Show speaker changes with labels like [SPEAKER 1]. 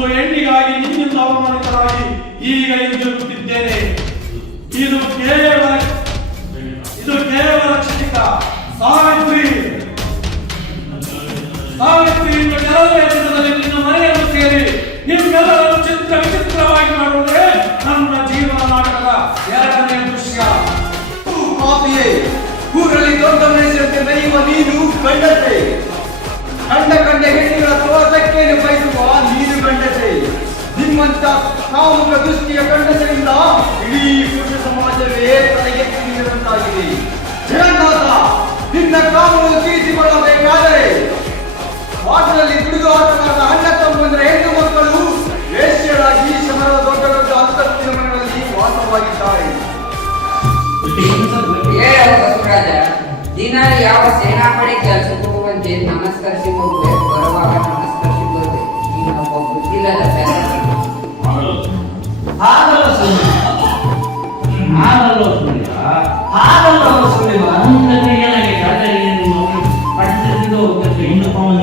[SPEAKER 1] ಒಂದು ಹೆಣ್ಣಿಗಾಗಿ ನಿನ್ನಿಂದ ಅವಮಾನಿತರಾಗಿ ಈಗ ಹಿಂದಿರುಗುತ್ತಿದ್ದೇನೆ ಇದು ಕೇವಲ ಇದು ಕೇವಲ ಕ್ಷಣಿಕ ಸಾವಿತ್ರಿ. ಸಾವಿತ್ರಿ ಇನ್ನು ಕೆಲವೇ ದಿನದಲ್ಲಿ ನಿನ್ನ ಮನೆಯನ್ನು ಸೇರಿ ನಿಮ್ಮೆಲ್ಲರನ್ನು ಚಿತ್ರ ವಿಚಿತ್ರವಾಗಿ ಮಾಡುವುದೇ ನನ್ನ ಜೀವನ ನಾಟಕದ ಎರಡನೇ ದೃಶ್ಯ.
[SPEAKER 2] ಪಾಪಿಯೇ ದೊಡ್ಡ ಮನುಷ್ಯರಂತೆ ಮೆರೆಯುವ ನೀನು ಗಂಡತೆ ನಿಮ್ಮಂತ ಕಾಮುಕ ದೃಷ್ಟಿಯ ಗಂಡಸರಿಂದ ಇಡೀ ಪುರುಷ ಸಮಾಜವೇ ತಲೆಗೆ ತಿಳಿದಂತಾಗಿದೆ ಜಗನ್ನಾಥ, ನಿನ್ನ ಕಾಮವನ್ನು ತೀರಿಸಿಕೊಳ್ಳಬೇಕಾದರೆ ಆಟದಲ್ಲಿ ದುಡಿದು ಆಟವಾದ ಅಣ್ಣ ತಮ್ಮಂದ್ರೆ ಹೆಣ್ಣು ಮಕ್ಕಳು ವೇಶ್ಯರಾಗಿ ಶಹರದ ದೊಡ್ಡ ದೊಡ್ಡ ಅಂತಸ್ತಿನ ಮನೆಗಳಲ್ಲಿ ವಾಸವಾಗಿದ್ದಾರೆ.
[SPEAKER 3] ದಿನ ಯಾವ ಸೇನಾಪಡೆ ಕೆಲಸಕ್ಕೆ ಹೋಗುವಂತೆ ನಮಸ್ಕರಿಸಿ ಹೋಗುವೆ ಹಾಗಲ್ಲ ಸುಳ್ಳು ಹಾಗಲ್ಲ ಸುಳ್ಳ ಹಾಗಲ್ಲ ಸುಳ್ಳಿವ
[SPEAKER 4] ಅಂದ್ರಲ್ಲಿ ಏನಾಗಿದೆ ಅದರಲ್ಲಿ ನೀವು ಪಟ್ಟದಿಂದ ಹೋಗ್ಬೇಕು ಹೆಣ್ಣು ಪಾವನ